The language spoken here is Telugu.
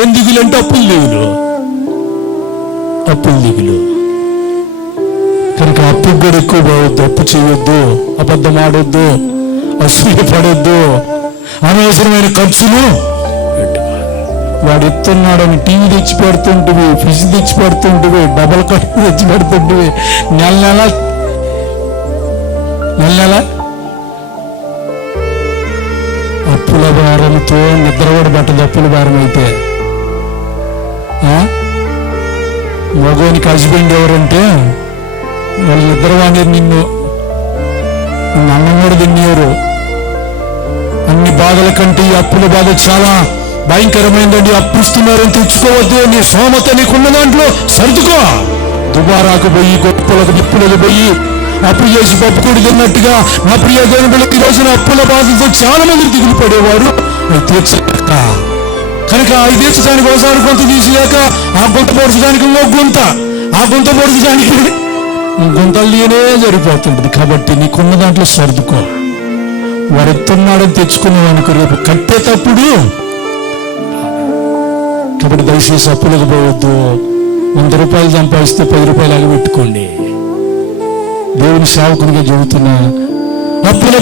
ఏం దిగులు అంటే అప్పులు దిగులు, అప్పులు దిగులు. కనుక అప్పుకు కూడా ఎక్కువ పోవద్దు, అప్పు చేయొద్దు, అబద్ధం ఆడొద్దు, అసూయ పడొద్దు, అనవసరమైన ఖర్చులు. వాడు ఎత్తున్నాడని టీవీ తెచ్చి పెడుతుంటివి, ఫ్రిడ్జ్ తెచ్చి పెడుతుంటివి, డబల్ కట్టు తెచ్చి పెడుతుంటివి, నెల నెల అప్పుల భారంతో నిద్ర కూడా పట్టదు. అప్పుల భారం అయితే మగోనికి హస్బెండ్ ఎవరంటే వాళ్ళు నిద్రవాణి, నిన్ను అన్నం కూడా తినేవారు. అన్ని బాధల కంటే ఈ అప్పుల బాధ చాలా భయంకరమైందండి. అప్పు ఇస్తున్నారని తెచ్చుకోవద్దు, నీ సోమత నీకున్న దాంట్లో సర్దుకో. దుబారాకు పోయి, గొప్పలకు నిప్పులకు పోయి అప్పు చేసి పప్పుకూడి తిన్నట్టుగా నా ప్రియ దేవునికి ఈ రోజున అప్పుల బాధతో చాలా మంది దిగులు పడేవారు. అవి తీర్చలేక, కనుక అవి తీర్చడానికి ఒకసారి కొంత తీసిలేక ఆ గుంత పొడచడానికి ఇంకో గుంత, ఆ గుంత పొడచడానికి గుంతల్లోనే సరిపోతుంటుంది. కాబట్టి నీకున్న దాంట్లో సర్దుకో. వాడు ఎత్తున్నాడని తెచ్చుకున్నావు అనుకో, రేపు కట్టేటప్పుడు. కాబట్టి దయచేసి అప్పులకు పోవద్దు. 100 రూపాయలు సంపాదిస్తే 10 రూపాయలు అగబెట్టుకోండి. దేవుని సేవకునిగా చెబుతున్నా. అప్పుల